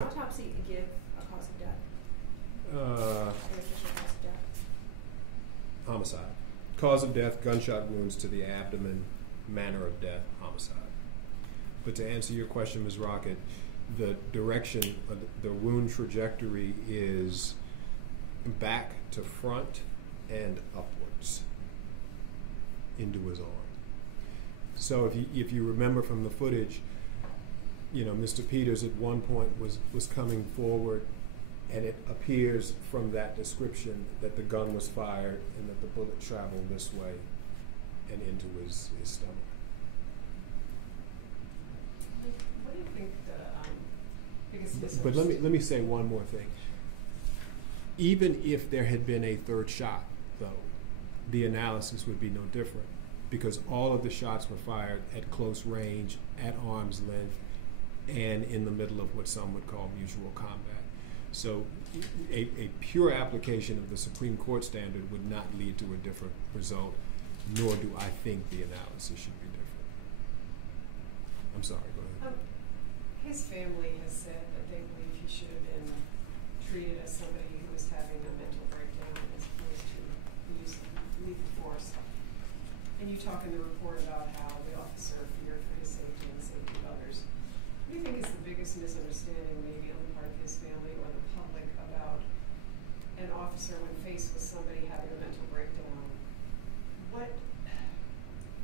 Autopsy give a cause of death? Uh, An official cause of death? Homicide. Cause of death, gunshot wounds to the abdomen, manner of death, homicide. But to answer your question, Ms. Rocket, the direction, the wound trajectory is back to front and upwards into his arm. So if you remember from the footage, you know, Mr. Peters at one point was coming forward, and it appears from that description that the gun was fired and that the bullet traveled this way and into his stomach. What do you think the biggest But let me say one more thing. Even if there had been a third shot, though, the analysis would be no different, because all of the shots were fired at close range, at arm's length, and in the middle of what some would call mutual combat. So a pure application of the Supreme Court standard would not lead to a different result, nor do I think the analysis should be different. I'm sorry, go ahead. His family has said that they believe he should have been treated as somebody who was having a mental breakdown as opposed to use lethal force. And you talk in the report about how the officer feared for his safety and the safety of others. What do you think is the biggest misunderstanding, maybe on the part of his family or the public, about an officer when faced with somebody having a mental breakdown?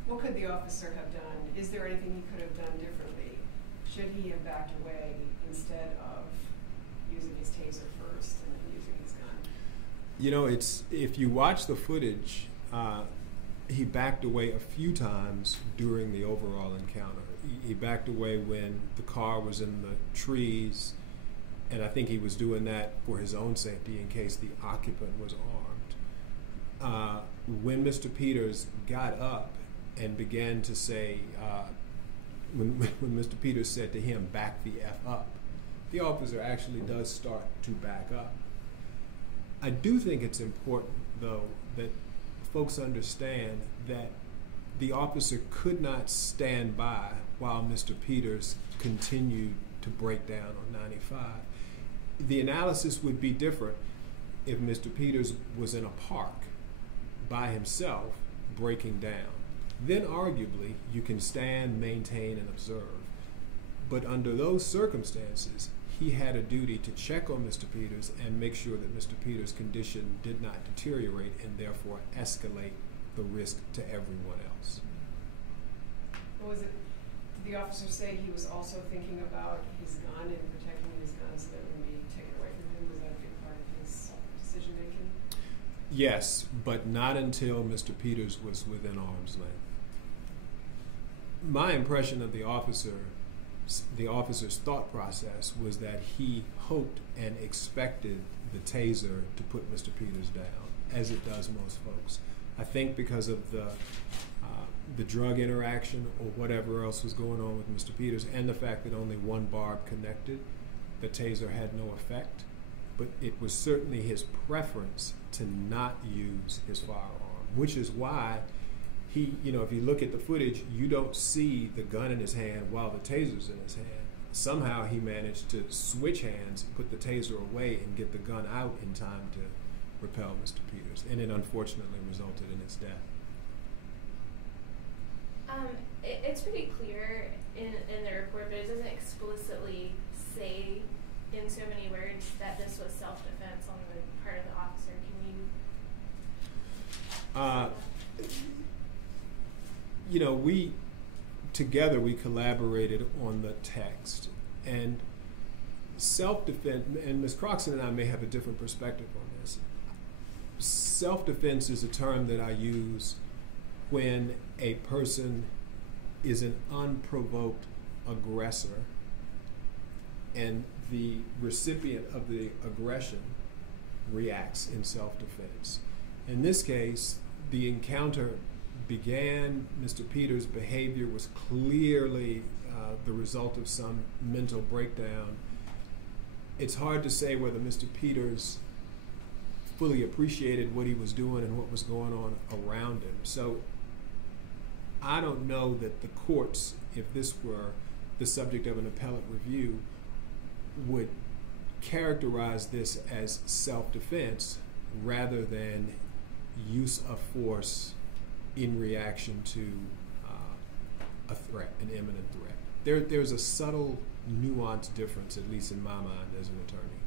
What could the officer have done? Is there anything he could have done differently? Should he have backed away instead of using his taser first and then using his gun? You know, if you watch the footage, he backed away a few times during the overall encounter. He backed away when the car was in the trees, and I think he was doing that for his own safety in case the occupant was armed. When Mr. Peters got up and began to say, when Mr. Peters said to him, "Back the F up," the officer actually does start to back up. I do think it's important, though, that folks understand that the officer could not stand by while Mr. Peters continued to break down on 95. The analysis would be different if Mr. Peters was in a park by himself breaking down. Then arguably you can stand, maintain, and observe. But under those circumstances, he had a duty to check on Mr. Peters and make sure that Mr. Peters' condition did not deteriorate and therefore escalate the risk to everyone else. What was it? Did the officer say he was also thinking about his gun and protecting his gun so that it wouldn't be taken away from him? Was that a big part of his decision making? Yes, but not until Mr. Peters was within arm's length. My impression of the officer's thought process was that he hoped and expected the taser to put Mr. Peters down, as it does most folks. I think because of the drug interaction or whatever else was going on with Mr. Peters, and the fact that only one barb connected, the taser had no effect. But it was certainly his preference to not use his firearm, which is why he, you know, if you look at the footage, you don't see the gun in his hand while the taser's in his hand. Somehow he managed to switch hands, put the taser away, and get the gun out in time to repel Mr. Peters, and it unfortunately resulted in his death. It's pretty clear in the report, but it doesn't explicitly say in so many words that this was self-defense on the part of the officer. Can you? You know, we collaborated on the text, and self-defense, and Ms. Croxton and I may have a different perspective on this. Self-defense is a term that I use when a person is an unprovoked aggressor and the recipient of the aggression reacts in self-defense. In this case, the encounter began, Mr. Peters' behavior was clearly the result of some mental breakdown. It's hard to say whether Mr. Peters fully appreciated what he was doing and what was going on around him. So I don't know that the courts, if this were the subject of an appellate review, would characterize this as self-defense rather than use of force in reaction to a threat, an imminent threat. There's a subtle, nuanced difference, at least in my mind, as an attorney.